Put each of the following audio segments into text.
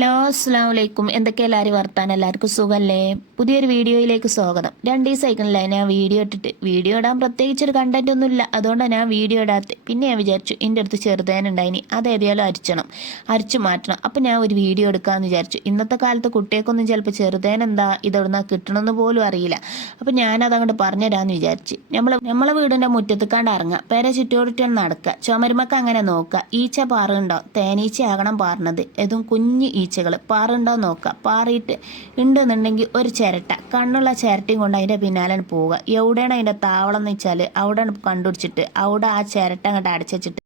Hello അസ്സാം വലൈക്കും എന്തൊക്കെ എല്ലാവരും വർത്താനം? എല്ലാവർക്കും സുഖമല്ലേ പുതിയൊരു വീഡിയോയിലേക്ക് സ്വാഗതം. രണ്ട് ദിവസമായിക്കണല്ലേ ഞാൻ വീഡിയോ ഇട്ടിട്ട്. വീഡിയോ ഇടാൻ പ്രത്യേകിച്ച് ഒരു കണ്ടന്റ് ഒന്നുമില്ല. അതുകൊണ്ടാണ് ഞാൻ വീഡിയോ ഇടാത്തത് പിന്നെ ഞാൻ വിചാരിച്ചു എന്റെ അടുത്ത് ചെറുതേനുണ്ടായിനി അത് ഏതായാലും അരിച്ചണം. അരിച്ചു മാറ്റണം. അപ്പം ഞാൻ ഒരു വീഡിയോ എടുക്കാമെന്ന് വിചാരിച്ചു. ഇന്നത്തെ കാലത്ത് കുട്ടികൾക്കൊന്നും ചിലപ്പോൾ ചെറുതേൻ എന്താ ഇതെവിടുന്ന കിട്ടണമെന്ന് പോലും അറിയില്ല. അപ്പം ഞാനത് അങ്ങോട്ട് പറഞ്ഞുതരാമെന്ന് വിചാരിച്ചു. നമ്മൾ നമ്മളെ വീടിന്റെ മുറ്റത്തേക്കാണ്ട് ഇറങ്ങുക പേരെ ചുറ്റോടിട്ടാണ് നടക്കുക ചുമരുമൊക്കെ അങ്ങനെ നോക്കുക ഈച്ച പാറുണ്ടോ? തേനീച്ച ആകണം പാറുന്നത്. ഏതും കുഞ്ഞ് ഈച്ചകൾ പാറുണ്ടോ നോക്കുക. പാറിയിട്ട് ഉണ്ടെന്നുണ്ടെങ്കിൽ ഒരു ചിരട്ട. കണ്ണുള്ള ചിരട്ടയും കൊണ്ട് അതിന്റെ പിന്നാലെ പോവുക. എവിടെയാണ് അതിന്റെ താവളം എന്ന് വെച്ചാൽ അവിടെ കണ്ടുപിടിച്ചിട്ട് അവിടെ ആ ചിരട്ട അങ്ങോട്ട് അടച്ചിട്ട്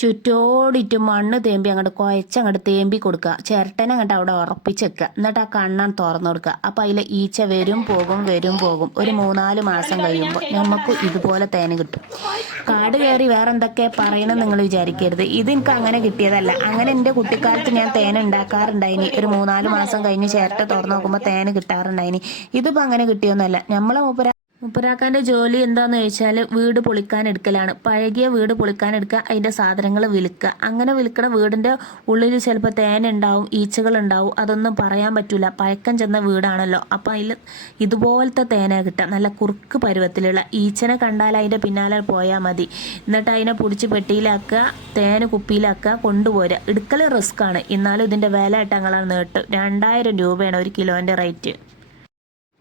ചുറ്റോടിയിട്ട് മണ്ണ് തേമ്പി അങ്ങോട്ട് കുഴച്ച് അങ്ങോട്ട് തേമ്പി കൊടുക്കുക. ചിരട്ടനെ അങ്ങോട്ട് അവിടെ ഉറപ്പിച്ച് വെക്കുക. എന്നിട്ട് ആ കണ്ണാൻ തുറന്നു കൊടുക്കുക. അപ്പം അതിൽ ഈച്ച വരും പോകും വരും പോകും. ഒരു മൂന്നാൽ മാസം കഴിയുമ്പോൾ നമുക്ക് ഇതുപോലെ തേന് കിട്ടും. കാട് കയറി വേറെ എന്തൊക്കെ പറയണം നിങ്ങൾ വിചാരിക്കരുത്. ഇത് എനിക്ക് അങ്ങനെ കിട്ടിയതല്ല. അങ്ങനെ എന്റെ കുട്ടിക്കാലത്ത് ഞാൻ തേൻ ഉണ്ടാക്കാറുണ്ടായിനി. ഒരു മൂന്നാൽ മാസം കഴിഞ്ഞ് ചിരട്ട തുറന്നു നോക്കുമ്പോൾ തേന് കിട്ടാറുണ്ടായിനി. ഇതിപ്പോൾ അങ്ങനെ കിട്ടിയൊന്നുമല്ല. നമ്മളെ മൂപ്പര മുപ്പരാക്കാന്റെ ജോലി എന്താന്ന് ചോദിച്ചാൽ വീട് പൊളിക്കാൻ എടുക്കലാണ്. പഴകിയ വീട് പൊളിക്കാൻ എടുക്കുക അതിന്റെ സാധനങ്ങൾ വിൽക്കുക അങ്ങനെ വിൽക്കണ വീടിന്റെ ഉള്ളിൽ ചിലപ്പോൾ ഈച്ചകൾ ഉണ്ടാവും അതൊന്നും പറയാൻ പറ്റില്ല പഴക്കം ചെന്ന വീടാണല്ലോ. അപ്പം അതിൽ ഇതുപോലത്തെ തേന കിട്ടുക. നല്ല കുറുക്ക് പരുവത്തിലുള്ള ഈച്ചനെ കണ്ടാൽ അതിന്റെ പിന്നാലെ പോയാൽ മതി. എന്നിട്ട് അതിനെ പിടിച്ച് പെട്ടിയിലാക്കുക തേന് കുപ്പിയിലാക്കുക കൊണ്ടുപോരുക. എടുക്കൽ റിസ്ക് ആണ് എന്നാലും ഇതിന്റെ വില ഇട്ടങ്ങളാണ് നേട്ടം. രണ്ടായിരം രൂപയാണ് ഒരു കിലോന്റെ റേറ്റ്.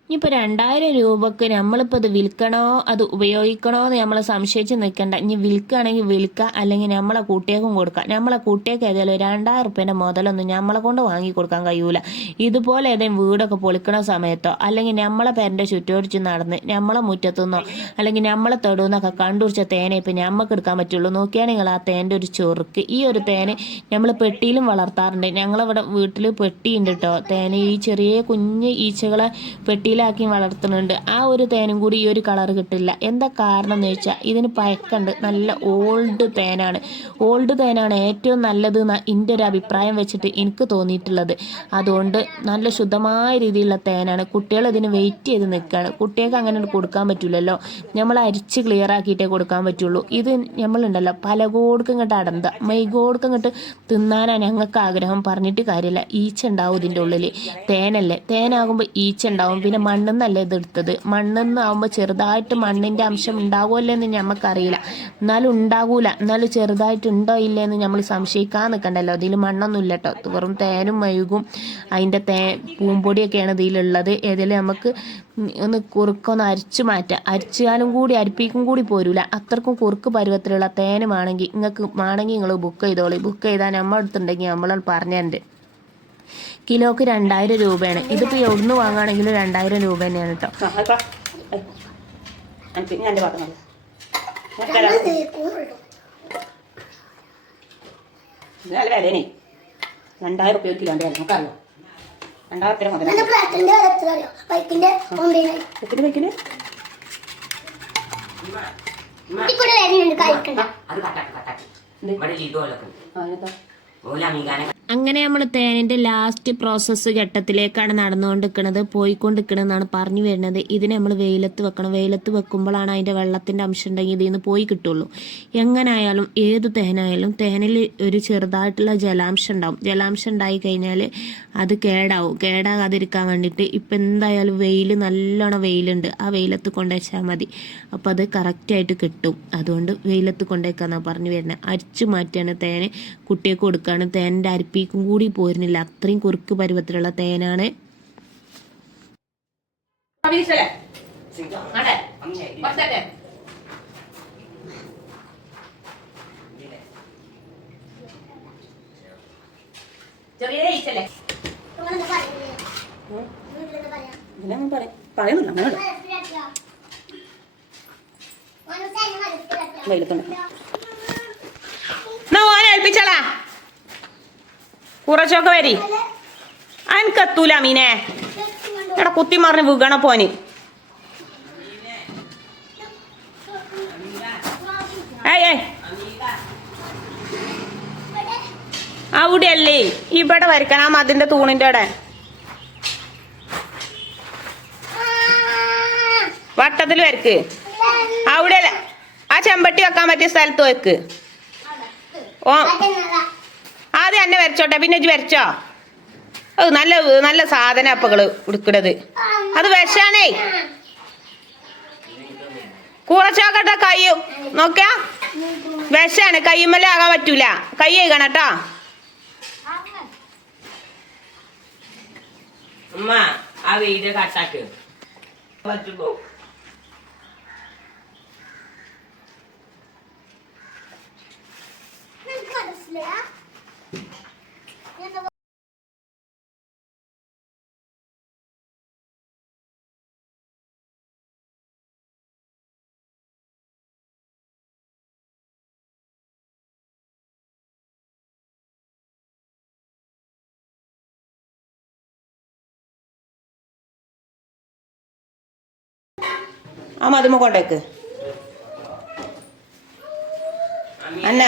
ഇനിയിപ്പോൾ രണ്ടായിരം രൂപക്ക് നമ്മളിപ്പോൾ അത് വിൽക്കണോ അത് ഉപയോഗിക്കണോ എന്ന് നമ്മൾ സംശയിച്ച് നിൽക്കണ്ട ഇനി വിൽക്കുകയാണെങ്കിൽ വിൽക്കുക അല്ലെങ്കിൽ നമ്മളെ കുട്ടിയേക്കും കൊടുക്കുക നമ്മളെ കുട്ടിയേക്ക് ഏതായാലും രണ്ടായിരം റുപ്യേന്റെ മുതലൊന്നും നമ്മളെ കൊണ്ട് വാങ്ങി കൊടുക്കാൻ കഴിയൂല. ഇതുപോലെ ഏതെങ്കിലും വീടൊക്കെ പൊളിക്കണ സമയത്തോ അല്ലെങ്കിൽ നമ്മളെ പേരന്റെ ചുറ്റോടിച്ച് നടന്ന് നമ്മളെ മുറ്റത്തുനിന്നോ അല്ലെങ്കിൽ നമ്മളെ തൊടുന്നൊക്കെ കണ്ടുപിടിച്ച തേനെ ഇപ്പം ഞമ്മക്ക് എടുക്കാൻ പറ്റുള്ളൂ. നിങ്ങൾ ആ തേന്റെ ഒരു ചൊറുക്ക്. ഈ ഒരു തേന് നമ്മൾ പെട്ടിയിലും വളർത്താറുണ്ട്. ഞങ്ങളിവിടെ വീട്ടിൽ പെട്ടിയുണ്ട് കേട്ടോ തേനെ ഈ ചെറിയ കുഞ്ഞ് ഈച്ചകളെ പെട്ടിയിൽ ാക്കി വളർത്തുന്നുണ്ട്. ആ ഒരു തേനും കൂടി ഈ ഒരു കളർ കിട്ടില്ല. എന്താ കാരണം എന്ന് വെച്ചാൽ ഇതിന് പഴക്കമുണ്ട് നല്ല ഓൾഡ് തേനാണ്. ഓൾഡ് തേനാണ് ഏറ്റവും നല്ലത് എന്റെ ഒരു അഭിപ്രായം വെച്ചിട്ട് എനിക്ക് തോന്നിയിട്ടുള്ളത്. അതുകൊണ്ട് നല്ല ശുദ്ധമായ രീതിയിലുള്ള തേനാണ്. കുട്ടികൾ ഇതിന് വെയിറ്റ് ചെയ്ത് നിൽക്കുകയാണ് കുട്ടികൾക്ക് അങ്ങനെ കൊടുക്കാൻ പറ്റില്ലല്ലോ നമ്മൾ അരിച്ച് ക്ലിയർ ആക്കിയിട്ടേ കൊടുക്കാൻ പറ്റുള്ളൂ. ഇത് നമ്മളുണ്ടല്ലോ. പല പലകോടുക്കും ഇങ്ങോട്ട് അടന്ത. മൈകോടുക്കും ഇങ്ങോട്ട് തിന്നാനാണ് ഞങ്ങൾക്ക് ആഗ്രഹം. പറഞ്ഞിട്ട് കാര്യമില്ല ഈച്ച ഉണ്ടാവും ഇതിന്റെ ഉള്ളിൽ തേനല്ലേ? തേനാകുമ്പോൾ ഈച്ച ഉണ്ടാവും പിന്നെ മണ്ണെന്നല്ല ഇത് എടുത്തത്? മണ്ണെന്നാവുമ്പോൾ ചെറുതായിട്ട് മണ്ണിന്റെ അംശം ഉണ്ടാവുമല്ലോ എന്ന് നമുക്കറിയില്ല എന്നാലും ഉണ്ടാകൂല എന്നാലും ചെറുതായിട്ട് ഉണ്ടോ ഇല്ലേ എന്ന് നമ്മൾ സംശയിക്കാൻ നിൽക്കണ്ടല്ലോ ഇതിൽ മണ്ണൊന്നും ഇല്ല കേട്ടോ വെറും തേനും മെഴുകും അതിന്റെ തേ പൂമ്പൊടിയൊക്കെയാണ് ഇതിലുള്ളത്. ഏതെങ്കിലും നമുക്ക് ഒന്ന് കുറുക്കൊന്ന് അരിച്ച് മാറ്റാം. അരിച്ചാലും കൂടി അരിപ്പിക്കും കൂടി പോരൂല. അത്രക്കും കുറുക്ക് പരുവത്തിലുള്ള തേനുമാണെങ്കിൽ നിങ്ങൾക്ക് വേണമെങ്കിൽ നിങ്ങൾ ബുക്ക് ചെയ്തോളി. ബുക്ക് ചെയ്താൽ നമ്മൾ അടുത്തുണ്ടെങ്കിൽ നമ്മൾ പറഞ്ഞുണ്ട് കിലോക്ക് രണ്ടായിരം രൂപയാണ്. ഇതിപ്പോ എവിടുന്ന് വാങ്ങുകയാണെങ്കിലും രണ്ടായിരം രൂപ തന്നെയാണ് കേട്ടോ രണ്ടായിരം റുപ്യ നമുക്കറിയാം. റുപ്യ മുതൽ ഇവിടെ വരുന്നുണ്ട് കഴിക്കണ്ട അത് കട്ടാക്കി കട്ടാക്കി. ഇവിടെ എന്താ ഓല മീകാനെ അങ്ങനെ നമ്മൾ തേനിന്റെ ലാസ്റ്റ് പ്രോസസ്സ് ഘട്ടത്തിലേക്കാണ് നടന്നുകൊണ്ടിരിക്കുന്നത് പോയിക്കൊണ്ടിരിക്കണമെന്നാണ് പറഞ്ഞു വരുന്നത്. ഇതിനെ നമ്മൾ വെയിലത്ത് വെക്കണം. വെയിലത്ത് വെക്കുമ്പോഴാണ് അതിന്റെ വെള്ളത്തിന്റെ അംശം ഉണ്ടെങ്കിൽ ഇതിൽ നിന്ന് പോയി കിട്ടുള്ളൂ. എങ്ങനായാലും ഏത് തേനായാലും തേനിൽ ഒരു ചെറുതായിട്ടുള്ള ജലാംശം ഉണ്ടാവും. ജലാംശം ഉണ്ടായി കഴിഞ്ഞാൽ അത് കേടാവും. കേടാകാതിരിക്കാൻ വേണ്ടിയിട്ട് ഇപ്പം എന്തായാലും വെയിൽ നല്ലോണം വെയിലുണ്ട്. ആ വെയിലത്ത് കൊണ്ടുവച്ചാൽ മതി. അപ്പോൾ അത് കറക്റ്റായിട്ട് കിട്ടും. അതുകൊണ്ട് വെയിലത്ത് കൊണ്ടുവയ്ക്കാന്നാണ് പറഞ്ഞു വരുന്നത്. അരിച്ചു മാറ്റിയാണ് തേന് കുട്ടിയെ കൊടുക്കുകയാണ് തേനിന്റെ അരിപ്പിക്കും കൂടി പോരുന്നില്ല. അത്രയും കുറുക്ക് പരുവത്തിലുള്ള തേനാണ്. പറയുന്നില്ല അങ്ങനെ വെയിലത്തുണ്ട്. എന്നാ ഓനെ ഏൽപ്പിച്ചാളാ. കുറച്ചൊക്കെ വരി. അനക്കെത്തൂല മീനെ. എടാ കുത്തി മറിഞ്ഞ് വീകണ പോന്. ഏയ് ഏയ്. അവിടെയല്ലേ? ഇവിടെ വരക്കണം ആ മതിന്റെ തൂണിന്റെ അവിടെ. വട്ടത്തിൽ വരക്ക്. അവിടെ. ആ ചെമ്പട്ടി വെക്കാൻ പറ്റിയ സ്ഥലത്ത് വെക്ക്. ഓ. വരച്ചോട്ടെ? പിന്നെ വരച്ചോ? ഓ നല്ല നല്ല സാധന അപ്പകൾ ഉടുക്കണത്. അത് വിഷാണേ. കൂറച്ചോക്കട്ടെ കൈ. നോക്ക വിഷാണ്. കയ്യുമ്മല ആകാൻ പറ്റൂല. കൈ കഴുകണം കേട്ടോ. ആ വീഡിയോ കട്ടാക്ക് ആ മതിമ കൊണ്ടേക്ക്. അന്ന.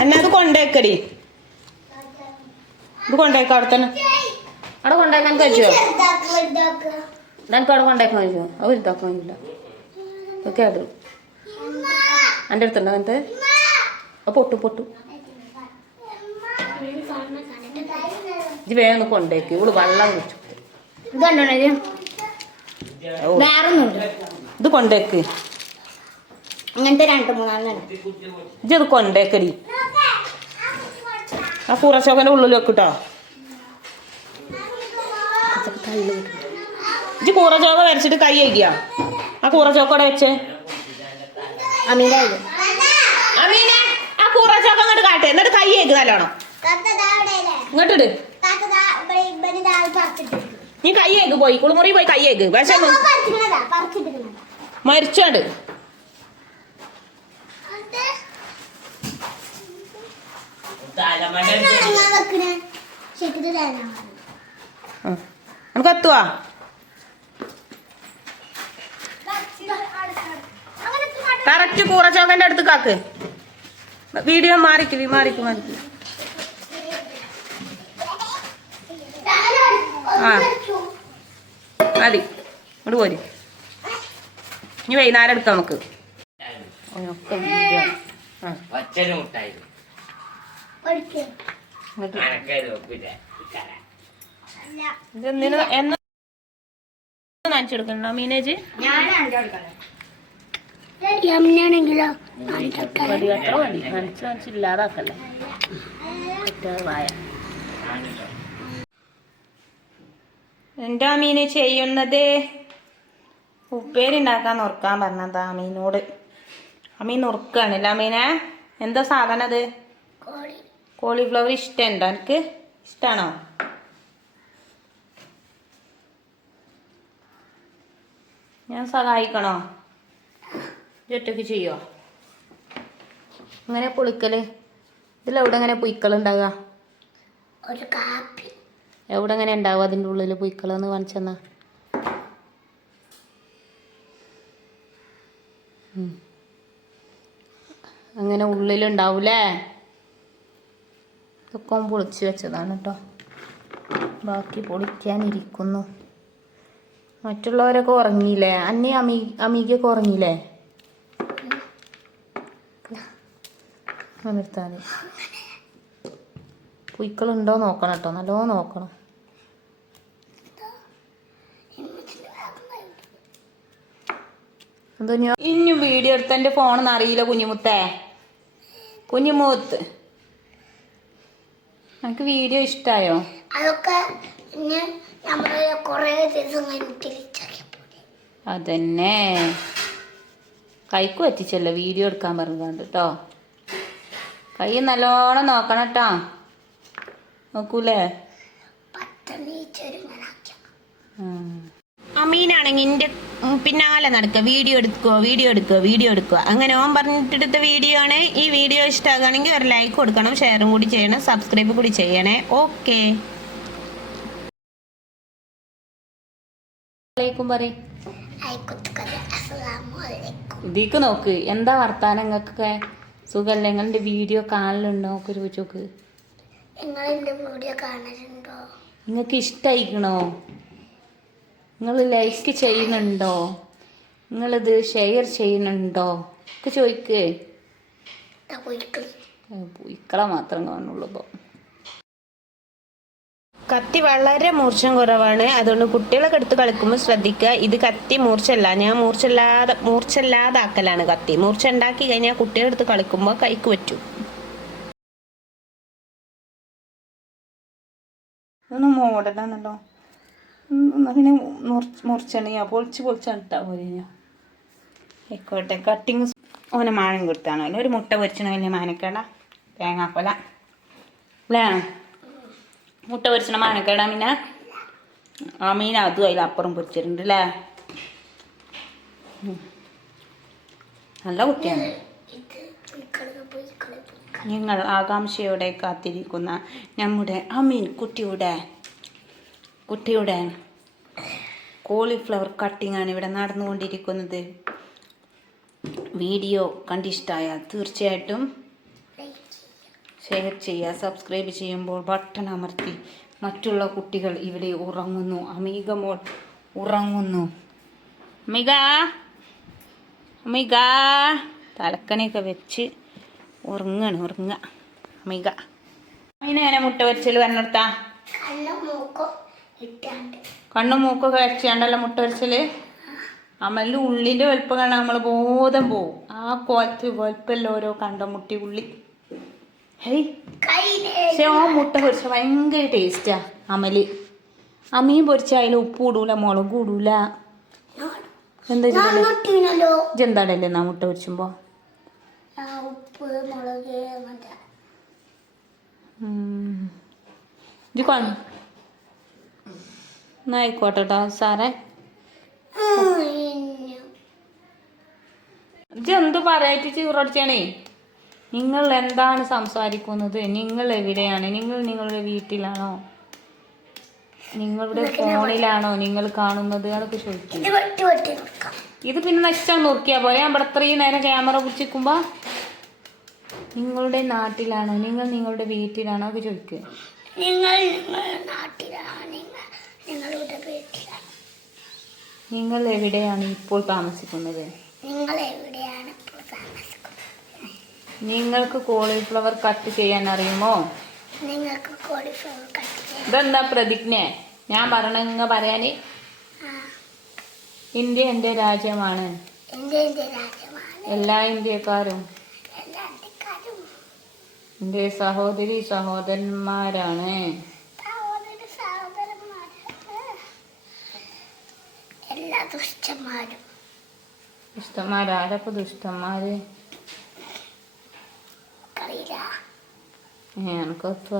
അന്ന അത് കൊണ്ടേക്കടി. ഇത് കൊണ്ടേക്ക അവിടെ തന്നെ അവിടെ കൊണ്ടേക്കാൻ കഴിച്ചോ? ചെറുതാക്ക് വലുതാക്കുക നിനക്ക് അവിടെ കൊണ്ടേക്കാൻ കഴിച്ചോ അത് എന്റെ അടുത്തുണ്ടോ അങ്ങനത്തെ അത് പൊട്ടു പൊട്ടു ഇത് വേഗം കൊണ്ടേക്ക് ഇവൾ വെള്ളം കുടിച്ചു ഇതുണ്ടോ ഇത് കൊണ്ടേക്ക് അങ്ങനത്തെ രണ്ട് മൂന്നെണ്ണം ഇജ്ജ് ഇത് കൊണ്ടേക്കടി ആ കൂറച്ചോക്കന്റെ ഉള്ളിൽ വെക്കിട്ടോ ഇജ്ജ് കൂറച്ചോക്ക വരച്ചിട്ട് കൈ കഴിക്കുക ആ കൂറച്ചോക്കോടെ വെച്ചേ? അമീന അമീന ആ കൂറച്ചോക്ക അങ്ങോട്ട് കാട്ടെ. എന്നിട്ട് കൈ കഴിക്കുക നല്ലോണം. ഇങ്ങോട്ട് ഇട് നീ കൈ കഴിക്ക് പോയി. കുളിമുറി പോയി കൈ കഴിക്ക് പക്ഷേ മരിച്ചോണ്ട്. നമുക്ക് എത്തുവാ? കറക്റ്റ് കൂറച്ചോക്കന്റെ അടുത്ത് കാക്ക്. വീഡിയോ മാറിക്ക് മാറിക്ക് മാറിക്ക്. ആ. മതി. ഇങ്ങോട്ട് പോര്. ഇനി വൈകുന്നേരം എടുക്കാം നമുക്ക്. ഇതെന്തിനു എന്ന് നനച്ചെടുക്കണോ മീനേജ്? യമുനാണെങ്കിലോ അത്ര മതി നനച്ച് നനച്ച് ഇല്ലാതാക്കല്ലേ? വായ. എന്താ മീന് ചെയ്യുന്നത്? ഉപ്പേരിണ്ടാക്കാൻ നുറുക്കാൻ പറഞ്ഞതാ അമീനോട്. അമീൻ നുറുക്കാണില്ല അമീനെ? എന്താ സാധനം അത്? കോളിഫ്ലവർ ഇഷ്ടമുണ്ടോ എനിക്ക്? ഇഷ്ടമാണോ ഞാൻ സഹായിക്കണോ? ഒറ്റയ്ക്ക് ചെയ്യോ അങ്ങനെ പുളിക്കൽ. ഇതിലെവിടെ എങ്ങനെ പുയ്ക്കൾ ഉണ്ടാകുക ഒരു കാപ്പി. എവിടെ എങ്ങനെ ഉണ്ടാവുക അതിന്റെ ഉള്ളിൽ പുയ്ക്കൾ എന്ന് കാണിച്ചെന്നാ. അങ്ങനെ ഉള്ളിലുണ്ടാവൂലേ ഇതൊക്കെ പൊളിച്ച് വെച്ചതാണ് കേട്ടോ ബാക്കി പൊളിക്കാനിരിക്കുന്നു. മറ്റുള്ളവരൊക്കെ ഉറങ്ങിയില്ലേ? അന്നേ അമീ അമീകൊക്കെ ഉറങ്ങിയില്ലേ? നിർത്താതെ പുയ്ക്കളുണ്ടോ നോക്കണം കേട്ടോ നല്ലോണം നോക്കണം. എന്തോ ഇനി വീഡിയോ എടുത്ത. എന്റെ ഫോണെന്ന് അറിയില്ല കുഞ്ഞുമുത്തേ. കുഞ്ഞുമുത്ത്. എനിക്ക് വീഡിയോ ഇഷ്ടായോ? അതൊക്കെ അതന്നെ. കൈക്ക് പറ്റിച്ചല്ലോ വീഡിയോ എടുക്കാൻ പറഞ്ഞുകൊണ്ട് കേട്ടോ കൈ നല്ലോണം നോക്കണം കേട്ടോ നോക്കൂലേ? അമീനാണെങ്കിൽ എന്റെ പിന്നാലെ നടക്കുക. വീഡിയോ എടുക്കുക വീഡിയോ എടുക്കുക വീഡിയോ എടുക്കുക അങ്ങനെ ഓൻ പറഞ്ഞിട്ടെടുത്ത വീഡിയോ ആണ് ഈ വീഡിയോ ഇഷ്ടമാകുകയാണെങ്കിൽ ഒരു ലൈക്ക് കൊടുക്കണം ഷെയറും കൂടി ചെയ്യണം സബ്സ്ക്രൈബ് കൂടി ചെയ്യണേ. ഓക്കെ ഇതിക്ക് നോക്ക്. എന്താ വർത്താനം നിങ്ങൾക്കൊക്കെ സുഖമല്ലേ നിങ്ങളുടെ വീഡിയോ കാണലുണ്ടോ? ഒക്കെ ഒരു ചോക്ക് നിങ്ങൾ എന്റെ വീഡിയോ കാണലുണ്ടോ? നിങ്ങൾക്ക് ഇഷ്ടായിക്കണോ? നിങ്ങൾ ലൈക്ക് ചെയ്യുന്നുണ്ടോ? നിങ്ങളിത് ഷെയർ ചെയ്യുന്നുണ്ടോ? ഒക്കെ ചോദിക്കേ. പോയിക്കളി മാത്രം കാണുള്ളൂ ഇപ്പോൾ കത്തി വളരെ മൂർച്ചം കുറവാണ്. അതുകൊണ്ട് കുട്ടികളൊക്കെ എടുത്ത് കളിക്കുമ്പോൾ ശ്രദ്ധിക്കുക. ഇത് കത്തി മൂർച്ചല്ല ഞാൻ മൂർച്ചല്ലാതെ മൂർച്ചല്ലാതാക്കലാണ് കത്തി. മൂർച്ച ഉണ്ടാക്കി കഴിഞ്ഞാൽ കുട്ടികളെടുത്ത് കളിക്കുമ്പോൾ കൈക്ക് പറ്റും. ഇതൊന്ന് മോഡലാണല്ലോ അങ്ങനെ പിന്നെ മുറിച്ചണിയാ പൊളിച്ച് പൊളിച്ചാണ് ഇട്ടാ പോലെ ഞാൻ. ആയിക്കോട്ടെ കട്ടിങ് ഓനെ മാനം കൊടുത്താണോ ഒരു മുട്ട പൊരിച്ചണ വലിയ മാനക്കേട. തേങ്ങാക്കൊല. അല്ലേ മുട്ട പൊരിച്ചണ മാനക്കേട മീന ആ മീൻ അതും അതിൽ അപ്പുറം പൊരിച്ചിട്ടുണ്ട് അല്ലേ. നല്ല കുട്ടിയാണ്. നിങ്ങൾ ആകാംക്ഷയോടെ കാത്തിരിക്കുന്ന നമ്മുടെ അമീൻ കുട്ടിയുടെ കുട്ടിയുടെ കോളിഫ്ലവർ കട്ടിംഗ് ആണ് ഇവിടെ നടന്നുകൊണ്ടിരിക്കുന്നത്. വീഡിയോ കണ്ടിഷ്ടമായാൽ തീർച്ചയായിട്ടും ഷെയർ ചെയ്യുക സബ്സ്ക്രൈബ് ചെയ്യുമ്പോൾ ബട്ടൺ അമർത്തി. മറ്റുള്ള കുട്ടികൾ ഇവിടെ ഉറങ്ങുന്നു. അമീക മോൾ ഉറങ്ങുന്നു. അമിക അമിക തലക്കണിയൊക്കെ വെച്ച് ഉറങ്ങാണ് ഉറങ്ങ അമിക അമീനെ എങ്ങനെ മുട്ട വരച്ചൽ പറഞ്ഞെടുത്താ കണ്ണും മൂക്കൊക്കെ വരച്ചാണ്ടല്ലോ മുട്ട വരച്ചൽ അമലിന്റെ ഉള്ളിന്റെ വലുപ്പം കാണാൻ നമ്മൾ ബോധം പോവും. ആ കോലത്ത് വലുപ്പമല്ല ഓരോ കണ്ടമുട്ടി ഉള്ളി. ഹേയ്. പക്ഷെ ആ മുട്ട പൊരിച്ച ഭയങ്കര ടേസ്റ്റാ അമൽ. അമ്മയും പൊരിച്ച അതിൽ ഉപ്പ് ഇടൂല മുളക് ഇടൂല. എന്താ ഞാൻ നൊട്ടീനല്ലോ ഇതെന്താടല്ലേ എന്നാ മുട്ട പൊരിച്ചുമ്പോ? ഇത് എന്നാ ആയിക്കോട്ടെ കേട്ടോ സാറേ ഇജ്ജ് എന്ത് പറയായിട്ട് ചീറടിച്ചാണേ നിങ്ങൾ എന്താണ് സംസാരിക്കുന്നത്? നിങ്ങൾ എവിടെയാണ്? നിങ്ങൾ നിങ്ങളുടെ വീട്ടിലാണോ? നിങ്ങളുടെ ഫോണിലാണോ നിങ്ങൾ കാണുന്നത്? അതൊക്കെ ചോദിക്കും. ഇത് പിന്നെ നശിച്ചാൽ നോക്കിയാ പോലെ ഞാൻ ഇത്രയും നേരം ക്യാമറ പിടിച്ചിരിക്കുമ്പോ നിങ്ങളുടെ നാട്ടിലാണോ? നിങ്ങൾ നിങ്ങളുടെ വീട്ടിലാണോ? ഒക്കെ ചോദിക്കുക നിങ്ങൾ നിങ്ങളുടെ നിങ്ങൾ നിങ്ങളുടെ വീട്ടിലാണ്? നിങ്ങൾ എവിടെയാണ് ഇപ്പോൾ താമസിക്കുന്നത്? നിങ്ങൾ എവിടെയാണ് ഇപ്പോൾ താമസിക്കുന്നത്? നിങ്ങൾക്ക് കോളിഫ്ലവർ കട്ട് ചെയ്യാൻ അറിയുമോ? നിങ്ങൾക്ക് കോളിഫ്ലവർ കട്ട് ചെയ്യാൻ ഇതെന്താ പ്രതിജ്ഞ? ഞാൻ പറഞ്ഞ പറയാന്. ഇന്ത്യ എന്റെ രാജ്യമാണ്. എല്ലാ ഇന്ത്യക്കാരും. എന്റെ സഹോദര സഹോദരന്മാരാണ്. എല്ലാ ദുഷ്ടന്മാരും. ദുഷ്ടന്മാരാരപ്പോ ദുഷ്ടന്മാര്? അറിയില്ല ഏ, എനക്കൊത്ത്